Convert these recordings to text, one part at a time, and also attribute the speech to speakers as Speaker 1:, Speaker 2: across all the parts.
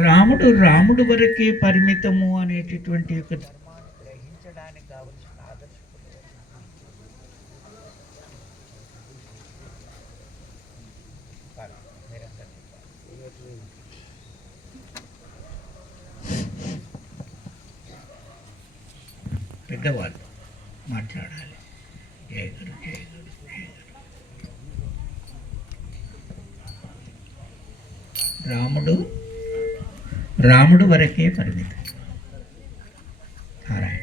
Speaker 1: రాముడు రాముడు వరకే పరిమితము అనేటటువంటి యొక్క ధర్మాన్ని గ్రహించడానికి కావలసిన ఆదర్శం పెద్దవాళ్ళు మాట్లాడాలి రాముడు రాముడు వరకే పరిమితం. నారాయణ.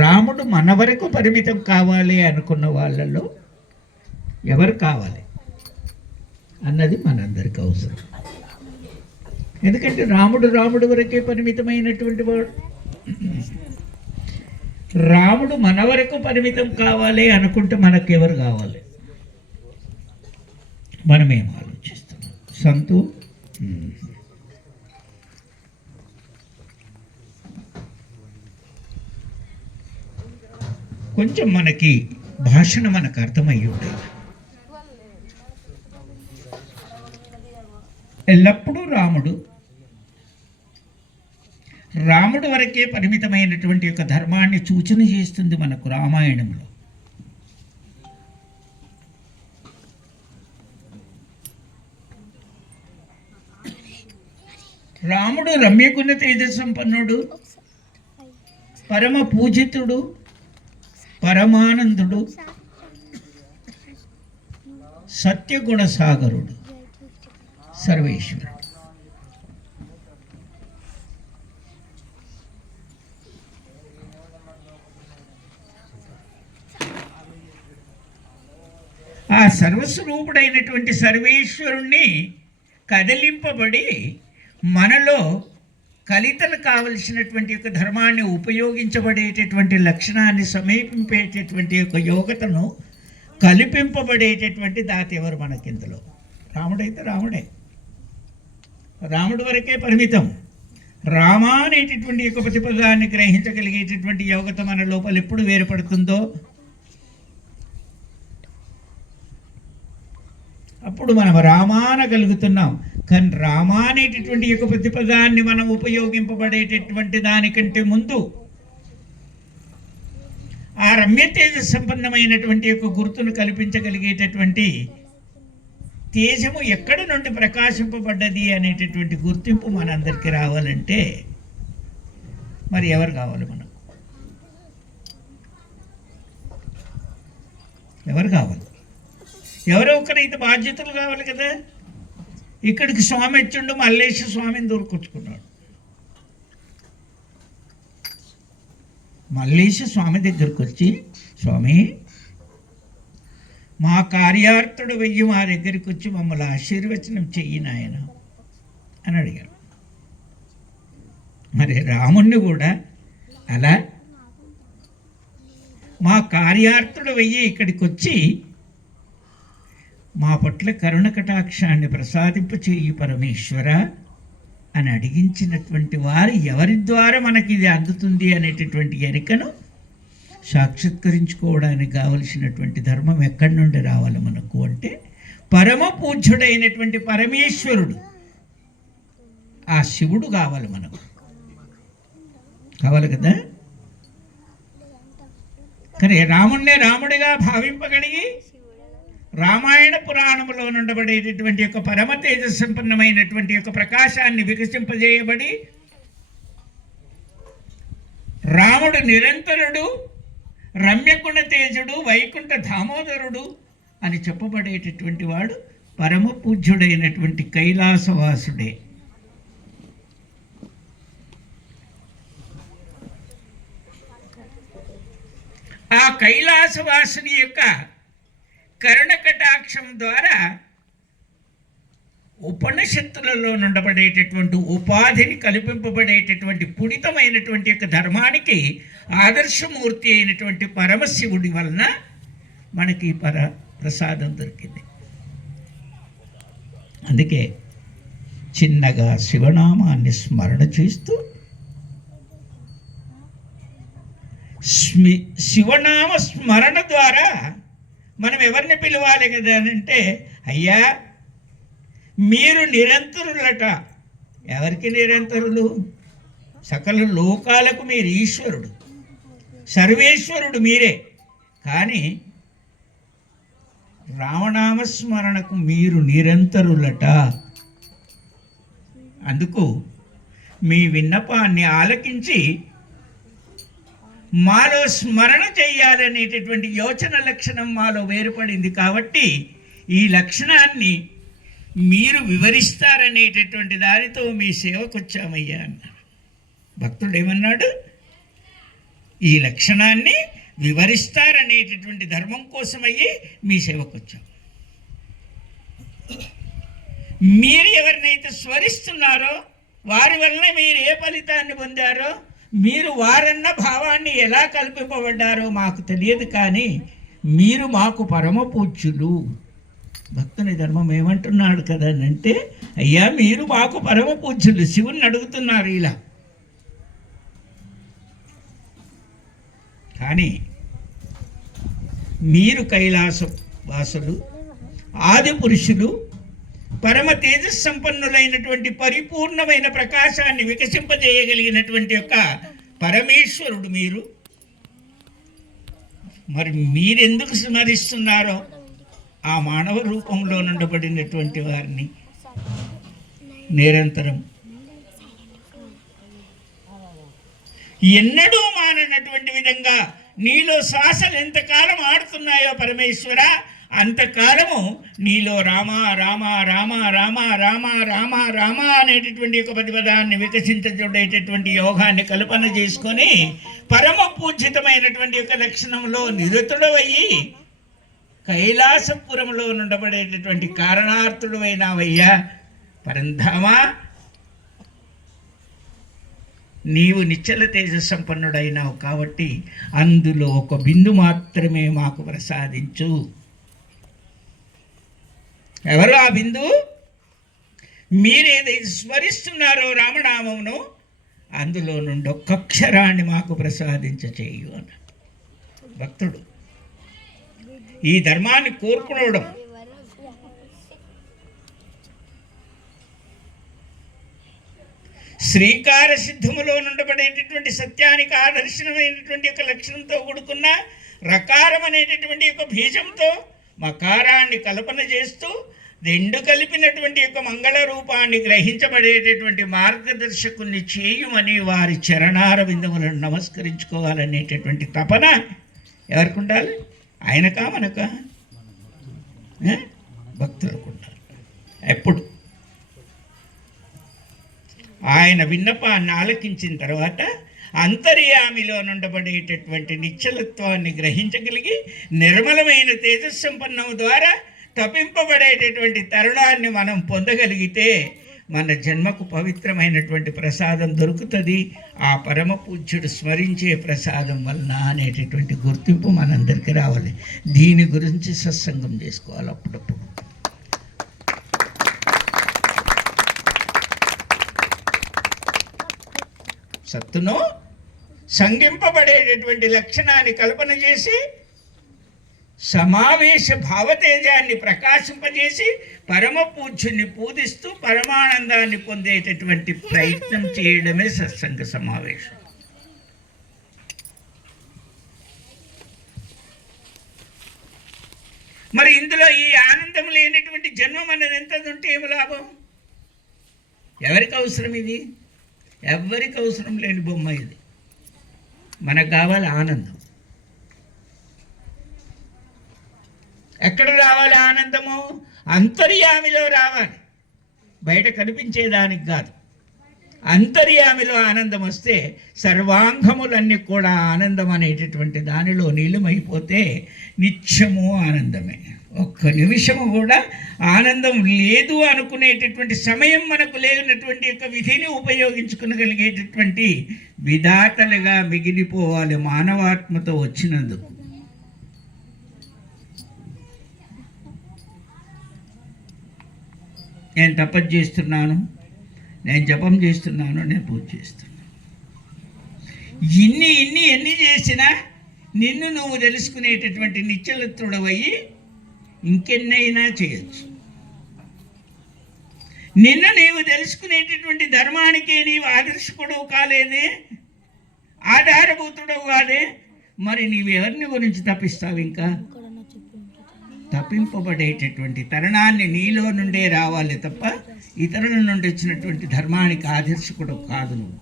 Speaker 1: రాముడు మన వరకు పరిమితం కావాలి అనుకున్న వాళ్ళలో ఎవరు కావాలి? అన్నది మనందరికి అవసరం ఎందుకంటే రాముడు రాముడు వరకే పరిమితమైనటువంటి వాడు. రాముడు మన వరకు పరిమితం కావాలి అనుకుంటే మనకు ఎవరు కావాలి? మనమేం ఆలోచిస్తున్నాం. సంతు? కొంచెం మనకి భాషణ మనకు అర్థమయ్యి ఉండాలి. ఎల్లప్పుడూ రాముడు రాముడు వరకే పరిమితమైనటువంటి యొక్క ధర్మాన్ని సూచన చేస్తుంది మనకు రామాయణంలో. రాముడు రమ్యకున్న తేజ సంపన్నుడు పరమ పూజితుడు పరమానందుడు సత్యగుణ సాగరుడు సర్వేశ్వరుడు. ఆ సర్వస్వరూపుడైనటువంటి సర్వేశ్వరుణ్ణి కదిలింపబడి మనలో కలితలు కావలసినటువంటి యొక్క ధర్మాన్ని ఉపయోగించబడేటటువంటి లక్షణాన్ని సమీపింపేటటువంటి యొక్క యోగతను కల్పింపబడేటటువంటి దాత ఎవరు మనకిందులో? రాముడైతే రాముడే. రాముడి వరకే పరిమితం. రామ అనేటటువంటి యొక్క ప్రతిపదాన్ని గ్రహించగలిగేటటువంటి యోగత మన లోపల ఎప్పుడు వేరుపడుతుందో? అప్పుడు మనం రామానగలుగుతున్నాం. కానీ రామా అనేటటువంటి యొక్క ప్రతిపదాన్ని మనం ఉపయోగింపబడేటటువంటి దానికంటే ముందు ఆ రమ్య తేజ సంపన్నమైనటువంటి యొక్క గుర్తును కల్పించగలిగేటటువంటి తేజము ఎక్కడి నుండి ప్రకాశింపబడ్డది అనేటటువంటి గుర్తింపు మనందరికీ రావాలంటే మరి ఎవరు కావాలి మనకు? ఎవరు కావాలి? ఎవరో ఒకరైతే బాధ్యతలు కావాలి కదా? ఇక్కడికి స్వామి వచ్చిండు మల్లేశ స్వామిని దొరికొచ్చుకున్నాడు మల్లేశ స్వామి దగ్గరికి వచ్చి స్వామి మా కార్యార్థుడు వెయ్యి మా దగ్గరికి వచ్చి మమ్మల్ని ఆశీర్వచనం చెయ్యి నాయన అని అడిగాడు. మరి రాముణ్ణి కూడా అలా మా కార్యార్థుడు వెయ్యి ఇక్కడికి వచ్చి మా పట్ల కరుణ కటాక్షాన్ని ప్రసాదింప చేయి పరమేశ్వర అని అడిగించినటువంటి వారు ఎవరి ద్వారా మనకి ఇది అందుతుంది అనేటటువంటి ఎరికను సాక్షాత్కరించుకోవడానికి కావలసినటువంటి ధర్మం ఎక్కడి నుండి రావాలి మనకు అంటే పరమ పూజ్యుడైనటువంటి పరమేశ్వరుడు. ఆ శివుడు కావాలి మనకు. కావాలి కదా? కానీ రాముణ్ణే రాముడిగా భావింపగలిగి రామాయణ పురాణములో నుండబడేటటువంటి యొక్క పరమ తేజసంపన్నమైనటువంటి యొక్క ప్రకాశాన్ని వికసింపజేయబడి రాముడు నిరంతరుడు రమ్యగుణ తేజుడు వైకుంఠ దామోదరుడు అని చెప్పబడేటటువంటి వాడు పరమ పూజ్యుడైనటువంటి కైలాసవాసుడే. ఆ కైలాసవాసుని యొక్క కరుణ కటాక్షం ద్వారా ఉపనిషత్తులలో నుండబడేటటువంటి ఉపాధిని కల్పింపబడేటటువంటి పుణితమైనటువంటి యొక్క ధర్మానికి ఆదర్శమూర్తి అయినటువంటి పరమశివుడి వలన మనకి పర ప్రసాదం దొరికింది. అందుకే చిన్నగా శివనామాన్ని స్మరణ చేస్తూ స్మి శివనామ స్మరణ ద్వారా మనం ఎవరిని పిలవాలి కదా అని అంటే అయ్యా మీరు నిరంతరులట. ఎవరికి నిరంతరులు? సకల లోకాలకు మీరు ఈశ్వరుడు. సర్వేశ్వరుడు మీరే. కానీ రామనామస్మరణకు మీరు నిరంతరులట. అందుకు మీ విన్నపాన్ని ఆలకించి మాలో స్మరణ చెయ్యాలనేటటువంటి యోచన లక్షణం మాలో వేరుపడింది కాబట్టి ఈ లక్షణాన్ని మీరు వివరిస్తారనేటటువంటి దానితో మీ సేవకు వచ్చామయ్యా అన్నారు. భక్తుడు ఏమన్నాడు ఈ లక్షణాన్ని వివరిస్తారనేటటువంటి ధర్మం కోసమయ్యి మీ సేవకు వచ్చాం మీరు ఎవరినైతే స్మరిస్తున్నారో వారి వల్ల మీరు ఏ ఫలితాన్ని పొందారో మీరు వారన్న భావాన్ని ఎలా కల్పింపబడ్డారో మాకు తెలియదు కానీ మీరు మాకు పరమ పూజ్యులు. భక్తుని ధర్మం ఏమంటున్నాడు కదా అంటే అయ్యా మీరు మాకు పరమ పూజ్యులు. శివుని అడుగుతున్నారు ఇలా. కానీ మీరు కైలాస వాసులు ఆది పురుషులు పరమ తేజస్సంపన్నులైనటువంటి పరిపూర్ణమైన ప్రకాశాన్ని వికసింపజేయగలిగినటువంటి యొక్క పరమేశ్వరుడు మీరు. మరి మీరెందుకు స్మరిస్తున్నారో? ఆ మానవ రూపంలో నుండబడినటువంటి వారిని నిరంతరం. ఎన్నడూ మాననటువంటి విధంగా నీలో శ్వాసలు ఎంతకాలం ఆడుతున్నాయో పరమేశ్వర? అంతకాలము నీలో రామ రామ రామ రామ రామ రామ రామ అనేటటువంటి ఒక ప్రతిపదాన్ని వికసించబడేటటువంటి యోగాన్ని కల్పన చేసుకొని పరమ పూజితమైనటువంటి ఒక లక్షణంలో నిరతుడవయ్యి కైలాసపురంలో నుండబడేటటువంటి కారణార్థుడువైనావయ్యా. పరంధామా నీవు నిశ్చల తేజ సంపన్నుడైనావు కాబట్టి అందులో ఒక బిందు మాత్రమే మాకు ప్రసాదించు. ఎవరు ఆ బిందు? మీరేదైతే స్మరిస్తున్నారో రామనామమును? అందులో నుండి ఒక్కక్షరాన్ని మాకు ప్రసాదించ చేయు అన్న. భక్తుడు ఈ ధర్మాన్ని కోరుకునవడం శ్రీకార సిద్ధములో నుండబడేటటువంటి సత్యానికి ఆదర్శనమైనటువంటి ఒక లక్షణంతో కూడుకున్న రకారం అనేటటువంటి ఒక బీజంతో మకారాన్ని కల్పన చేస్తూ రెండు కలిపినటువంటి యొక్క మంగళ రూపాన్ని గ్రహించబడేటటువంటి మార్గదర్శకుని చేయుమని వారి చరణార బిందువులను నమస్కరించుకోవాలనేటటువంటి తపన ఎవరికి ఉండాలి? ఆయనకా మనకా? భక్తులకు ఉండాలి. ఎప్పుడు? ఆయన విన్నపాన్ని ఆలకించిన తర్వాత అంతర్యామిలో నుండబడేటటువంటి నిశ్చలత్వాన్ని గ్రహించగలిగి నిర్మలమైన తేజస్సంపన్నం ద్వారా తప్పింపబడేటటువంటి తరుణాన్ని మనం పొందగలిగితే మన జన్మకు పవిత్రమైనటువంటి ప్రసాదం దొరుకుతుంది. ఆ పరమ పూజ్యుడు స్మరించే ప్రసాదం వలన అనేటటువంటి గుర్తింపు మనందరికీ రావాలి. దీని గురించి సత్సంగం చేసుకోవాలి అప్పుడప్పుడు. సత్తును సంగింపబడేటటువంటి లక్షణాన్ని కల్పన చేసి సమావేశ భావతేజాన్ని ప్రకాశింపజేసి పరమ పూజ్యుని పూజిస్తూ పరమానందాన్ని పొందేటటువంటి ప్రయత్నం చేయడమే సత్సంగ సమావేశం. మరి ఇందులో ఈ ఆనందం లేనటువంటి జన్మం అన్నది ఎంత ఉంటే ఏమి లాభం? ఎవరికి అవసరం ఇది? ఎవరికి అవసరం లేని బొమ్మ ఇది? మనకు కావాలి ఆనందం. ఎక్కడ రావాలి ఆనందము? అంతర్యామిలో రావాలి. బయట కనిపించేదానికి కాదు. అంతర్యామిలో ఆనందం వస్తే సర్వాంగములన్నీ కూడా ఆనందం అనేటటువంటి దానిలో నీలమైపోతే నిత్యము ఆనందమే. ఒక్క నిమిషము కూడా ఆనందం లేదు అనుకునేటటువంటి సమయం మనకు లేనటువంటి యొక్క విధిని ఉపయోగించుకునగలిగేటటువంటి విధాతలుగా మిగిలిపోవాలి మానవాత్మతో వచ్చినందుకు. నేను తపస్సు చేస్తున్నాను నేను జపం చేస్తున్నాను నేను పూజ చేస్తున్నాను. ఇన్ని ఇన్ని ఎన్ని చేసినా నిన్ను నువ్వు తెలుసుకునేటటువంటి నిశ్చలత్రుడవయ్యి ఇంకెన్నైనా చేయొచ్చు. నిన్ను నీవు తెలుసుకునేటటువంటి ధర్మానికి నీవు ఆదర్శకుడవు కాలేదే ఆధారభూతుడవు కాదే మరి నీవెవరిని గురించి తప్పిస్తావు ఇంకా? తప్పింపబడేటటువంటి తరుణాన్ని నీలో నుండే రావాలి తప్ప ఇతరుల నుండి వచ్చినటువంటి ధర్మానికి ఆదర్శకుడు కాదు నువ్వు.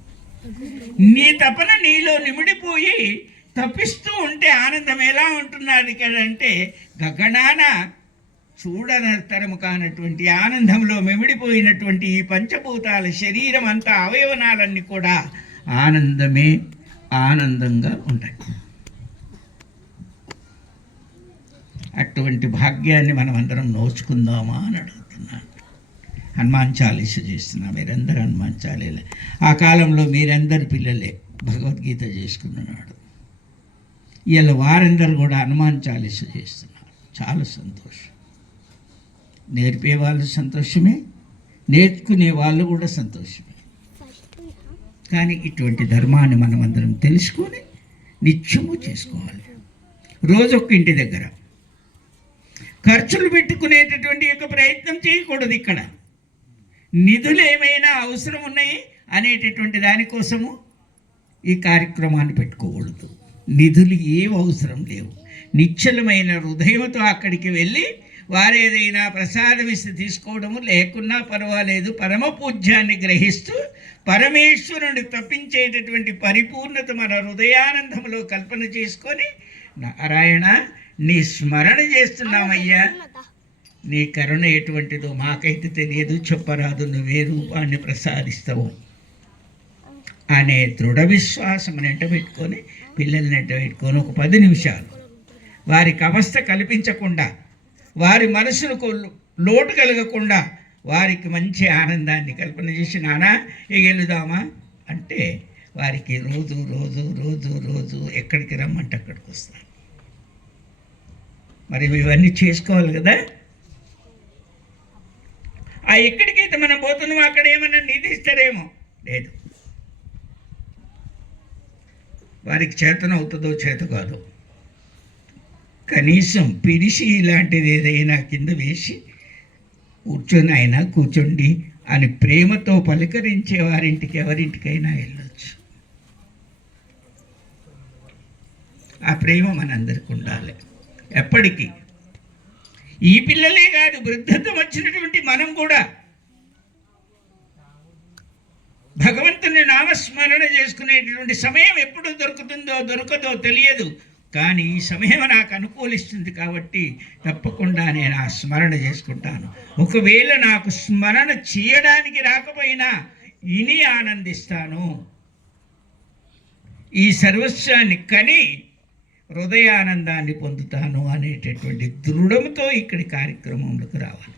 Speaker 1: నీ తపన నీలో నిమిడిపోయి తప్పిస్తూ ఉంటే ఆనందం ఎలా ఉంటున్నది కదంటే గగనాన చూడనతరము కానటువంటి ఆనందంలో మిమిడిపోయినటువంటి ఈ పంచభూతాల శరీరం అంతా అవయవనాలన్నీ కూడా ఆనందమే ఆనందంగా ఉంటాయి. అటువంటి భాగ్యాన్ని మనం అందరం నోచుకుందామా అని అడుగుతున్నాను. హనుమాన్ చాలీస చేస్తున్నా మీరందరూ హనుమాన్ చాలీలే ఆ కాలంలో మీరందరు పిల్లలే భగవద్గీత చేసుకున్నాడు ఇలా వారందరూ కూడా హనుమాన్ చాలీస చేస్తున్నారు. చాలా సంతోషం. నేర్పే వాళ్ళు సంతోషమే నేర్చుకునే వాళ్ళు కూడా సంతోషమే. కానీ ఇటువంటి ధర్మాన్ని మనం అందరం తెలుసుకొని నిత్యము చేసుకోవాలి. రోజొక్క ఇంటి దగ్గర ఖర్చులు పెట్టుకునేటటువంటి యొక్క ప్రయత్నం చేయకూడదు ఇక్కడ. నిధులు ఏమైనా అవసరం ఉన్నాయి అనేటటువంటి దానికోసము ఈ కార్యక్రమాన్ని పెట్టుకోకూడదు. నిధులు ఏం అవసరం లేవు. నిశ్చలమైన హృదయంతో అక్కడికి వెళ్ళి వారు ఏదైనా ప్రసాదం ఇస్తే తీసుకోవడము లేకున్నా పర్వాలేదు. పరమ పూజ్యాన్ని గ్రహిస్తూ పరమేశ్వరుని తప్పించేటటువంటి పరిపూర్ణత మన హృదయానందంలో కల్పన చేసుకొని నారాయణ నీ స్మరణ చేస్తున్నామయ్యా నీ కరుణ ఎటువంటిదో మాకైతే తెలియదు చెప్పరాదు నువ్వే రూపాన్ని ప్రసాదిస్తావు. అనే దృఢ విశ్వాసం వెంట పెట్టుకొని పిల్లల్ని వెంట పెట్టుకొని ఒక పది నిమిషాలు. వారికి అవస్థ కల్పించకుండా వారి మనసులకు లోటు కలగకుండా వారికి మంచి ఆనందాన్ని కల్పన చేసి నానా ఎగెలుదామా అంటే వారికి రోజు రోజు రోజు రోజు ఎక్కడికి రమ్మంటే అక్కడికి వస్తారు. మరి ఇవన్నీ చేసుకోవాలి కదా? ఆ ఎక్కడికైతే మనం పోతున్నామో అక్కడ ఏమైనా నిధి ఇస్తారేమో? లేదు. వారికి చేతన అవుతుందో చేత కాదు. కనీసం పిడిసి ఇలాంటిది ఏదైనా కింద వేసి కూర్చొని అయినా కూర్చోండి అని ప్రేమతో పలకరించే వారింటికి ఎవరింటికైనా వెళ్ళదు ఆ ప్రేమ మనందరికి ఉండాలి. ఎప్పటికీ. ఈ పిల్లలే కాదు వృద్ధత్వం వచ్చినటువంటి మనం కూడా. భగవంతుని నామస్మరణ చేసుకునేటటువంటి సమయం ఎప్పుడు దొరుకుతుందో దొరకదో తెలియదు. కానీ ఈ సమయం నాకు అనుకూలిస్తుంది కాబట్టి తప్పకుండా నేను ఆ స్మరణ చేసుకుంటాను. ఒకవేళ నాకు స్మరణ చేయడానికి రాకపోయినా ఇని ఆనందిస్తాను. ఈ సర్వస్వాన్ని కని హృదయానందాన్ని పొందుతాను అనేటటువంటి దృఢంతో ఇక్కడి కార్యక్రమంలోకి రావాలి.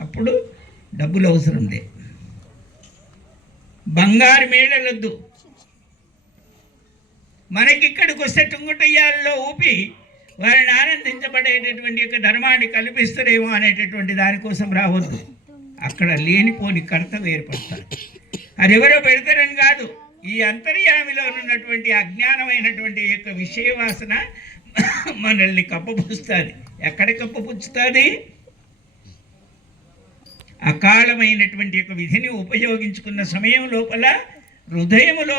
Speaker 1: అప్పుడు డబ్బులు అవసరం లే. బంగారు మేడలొద్దు. మనకి ఇక్కడికి వస్తే టుంగుటయ్యాల్లో ఊపి వారిని ఆనందించబడేటటువంటి యొక్క ధర్మాన్ని కల్పిస్తారేమో అనేటటువంటి దానికోసం రావద్దు. అక్కడ లేనిపోని కర్తవ్య ఏర్పడతారు. అది ఎవరో పెడతారని కాదు. ఈ అంతర్యామిలో ఉన్నటువంటి అజ్ఞానమైనటువంటి యొక్క విషయవాసన మనల్ని కప్పపుస్తుంది ఎక్కడ కప్పపుచ్చుతుంది? అకాలమైనటువంటి యొక్క విధిని ఉపయోగించుకున్న సమయం లోపల హృదయములో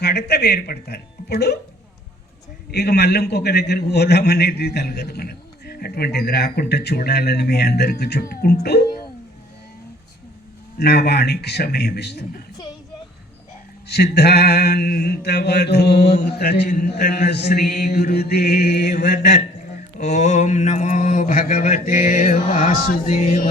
Speaker 1: కడత వేరుపడతారు. అప్పుడు ఇక మళ్ళీ ఇంకొక దగ్గరికి పోదామనేది కలగదు మనకు. అటువంటిది రాకుండా చూడాలని మీ అందరికీ చెప్పుకుంటూ నా వాణికి సమయం ఇస్తున్నాను. सिद्धान्तवधूतचिन्तन श्रीगुरुदेवदत् ॐ नमो
Speaker 2: भगवते वासुदेव